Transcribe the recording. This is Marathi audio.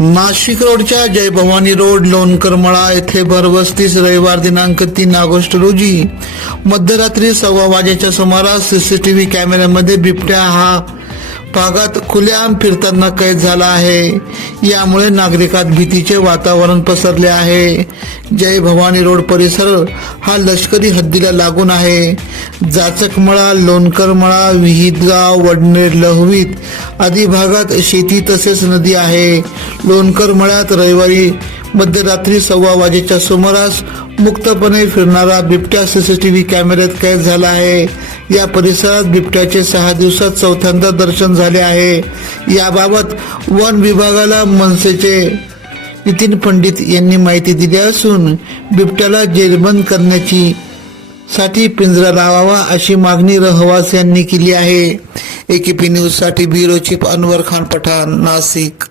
नाशिक रोडच्या जय भवानी रोड लोणकरमळा येथे भरवस्तीस रविवार दिनांक तीन ऑगस्ट रोजी मध्यरात्री सव्वा वाजेच्या सुमारास सीसीटीव्ही कॅमेऱ्यामध्ये बिबट्या हा भागात खुलेआम फिरताना कैद झाला आहे. यामुळे नागरिकात भीतीचे वातावरण पसरले आहे. जय भवानी रोड परिसर हा लष्करी हद्दीला लागून आहे. जाचकमळा लोणकरमळा विहितगाव वडनेर लहवीत आदी भागात शेती तसेच नदी आहे. लोणकर मळ्यात रविवारी मध्यरात्री सव्वा वाजेच्या सुमारास मुक्तपणे फिरणारा बिबट्या सीसीटीव्ही कॅमेऱ्यात कैद झाला आहे. या परिसरात बिबट्याचे सहा दिवसात चौथ्यांदा दर्शन झाले आहे. याबाबत वन विभागाला मनसेचे नितीन पंडित यांनी माहिती दिली असून बिबट्याला जेरबंद करण्याची साठी पिंजरा लावावा अशी मागणी रहवास यांनी केली आहे. एकेपी न्यूजसाठी ब्युरो चीफ अनवर खान पठाण नाशिक.